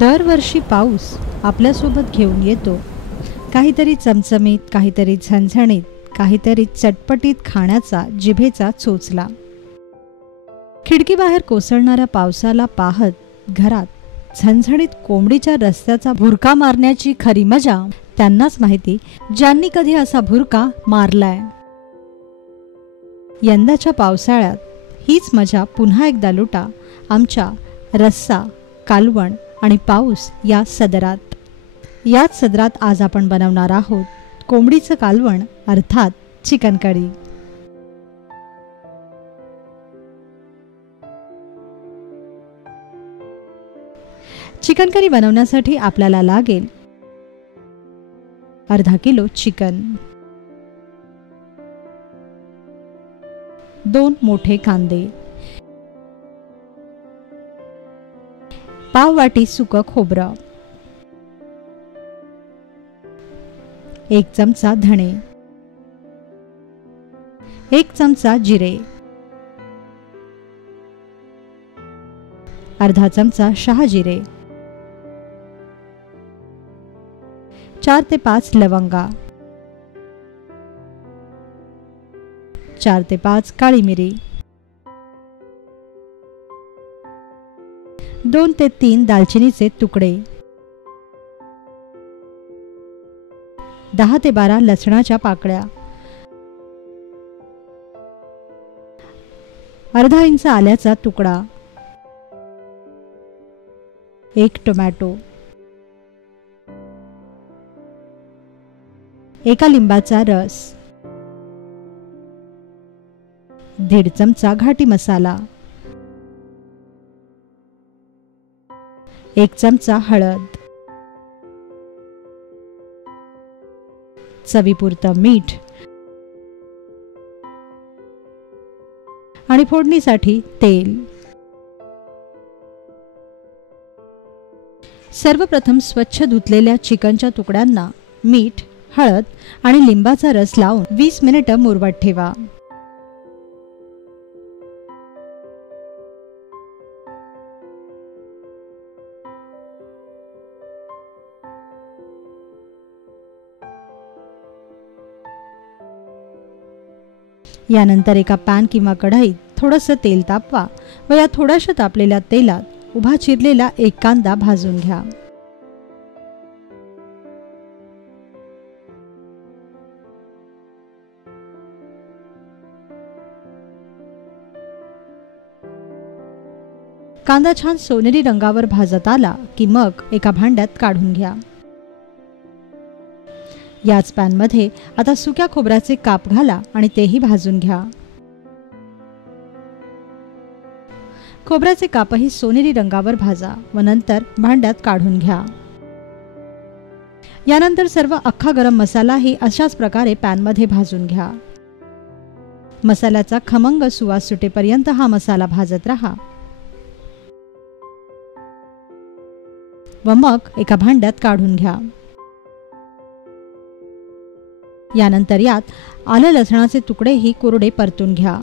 दरवर्षी पाऊस आपल्यासोबत घेऊन येतो काहीतरी चमचमीत, काहीतरी झणझणीत, काहीतरी चटपटीत खाण्याचा जिभेचा चोचला. खिडकीबाहेर कोसळणाऱ्या पावसाला पाहत घरात झणझणीत कोंबडीच्या रस्त्याचा भुरका मारण्याची खरी मजा त्यांनाच माहिती ज्यांनी कधी असा भुरका मारलाय. यंदाच्या पावसाळ्यात हीच मजा पुन्हा एकदा लुटा आमच्या रस्सा, कालवण आणि पाऊस या सदरात. याच सदरात आज आपण बनवणार आहोत कोंबडीचं कालवण, अर्थात चिकन कढी. चिकन करी बनवण्यासाठी आपल्याला लागेल अर्धा किलो चिकन, 2 मोठे कांदे, पाव वाटी सुकं खोबरं, 1 चमचा धणे, 1 चमचा जिरे, अर्धा चमचा शहाजिरे, 4 ते 5 लवंगा, 4 ते 5 काळी मिरी, 2 ते 3 दालचिनीचे तुकडे, 10 ते 12 लसणाच्या पाकळ्या, अर्धा इंच आल्याचा तुकडा, 1 टोमॅटो, 1 लिंबाचा रस, 1.5 चमचा घाटी मसाला, 1 चमचा हळद, चवीपुरतं मीठ आणि फोडणीसाठी तेल. सर्वप्रथम स्वच्छ धुतलेल्या चिकनच्या तुकड्यांना मीठ, हळद आणि लिंबाचा रस लावून 20 मिनिटं मुरवत ठेवा. यानंतर एका पॅन किंवा कढईत थोडंसं तेल तापवा व या थोड्याशा तापलेल्या तेलात उभा चिरलेला 1 कांदा भाजून घ्या. कांदा छान सोनेरी रंगावर भाजत आला की मग एका भांड्यात काढून घ्या. याच पॅनमध्ये आता सुक्या खोबऱ्याचे काप घाला आणि तेही भाजून घ्या. खोबऱ्याचे कापही सोनेरी रंगावर भाजा व नंतर भांड्यात काढून घ्या. यानंतर सर्व अख्खा गरम मसालाही अशाच प्रकारे पॅनमध्ये भाजून घ्या. मसाल्याचा खमंग सुवास सुटेपर्यंत हा मसाला भाजत राहा व मग एका भांड्यात काढून घ्या. यानंतर यात आलं लसणाचे तुकडेही कोरडे परतून घ्या.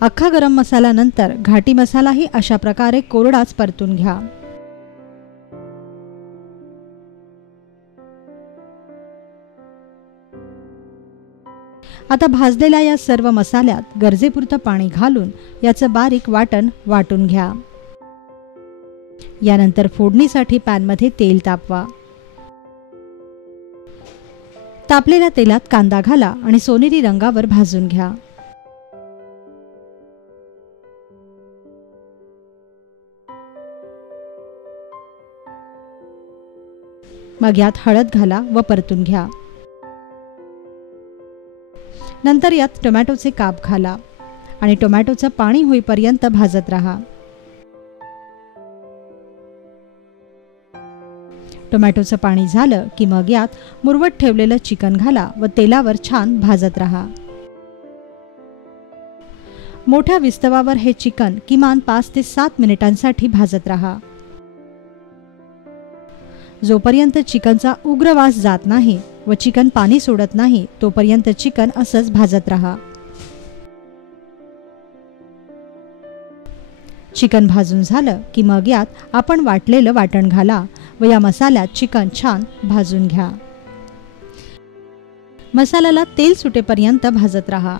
अख्खा गरम मसाल्यानंतर घाटी मसालाही अशा प्रकारे कोरडाच परतून घ्या. आता भाजलेल्या या सर्व मसाल्यात गरजेपुरतं पाणी घालून याचं बारीक वाटण वाटून घ्या. यानंतर फोडणीसाठी पॅनमध्ये तेल तापवा. तापलेल्या तेलात कांदा घाला आणि सोनेरी रंगावर भाजून घ्या. मग यात हळद घाला व परतून घ्या. नंतर यात टोमॅटोचे काप घाला आणि टोमॅटोचं पाणी होईपर्यंत भाजत राहा. टोमॅटोचं पाणी झालं की मग यात मुरवत ठेवलेलं चिकन घाला व तेलावर छान भाजत राहा. मोठ्या विस्तवावर हे चिकन किमान 5 ते 7 मिनिटांसाठी भाजत राहा. जोपर्यंत चिकनचा उग्र वास जात नाही व चिकन पाणी सोडत नाही तोपर्यंत चिकन असंच भाजत राहा. चिकन भाजून झालं की मग यात आपण वाटलेलं वाटण घाला व या मसाल्यात चिकन छान भाजून घ्या. मसाल्याला तेल सुटेपर्यंत भाजत राहा.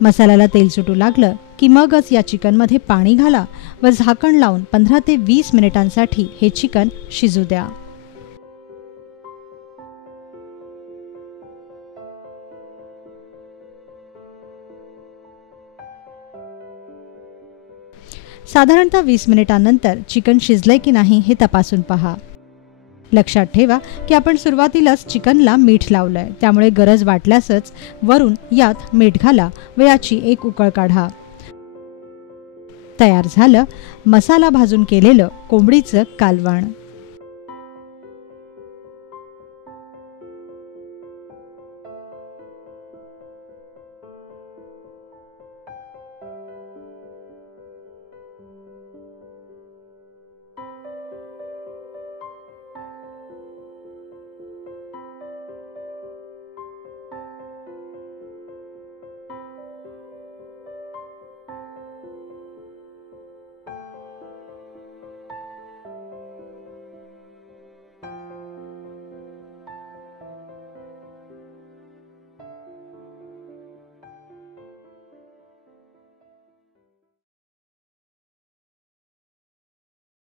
मसाल्याला तेल सुटू लागलं की मगच या चिकनमध्ये पाणी घाला व झाकण लावून 15 ते 20 मिनिटांसाठी हे चिकन शिजू द्या. साधारणतः 20 मिनिटांनंतर चिकन शिजले की नाही हे तपासून पहा. लक्षात ठेवा की आपण सुरुवातीलाच चिकनला मीठ लावलंय, त्यामुळे गरज वाटल्यासच वरून यात मीठ घाला व याची एक उकळ काढा. तयार झालं मसाला भाजून केलेलं कोंबडीचं कालवण.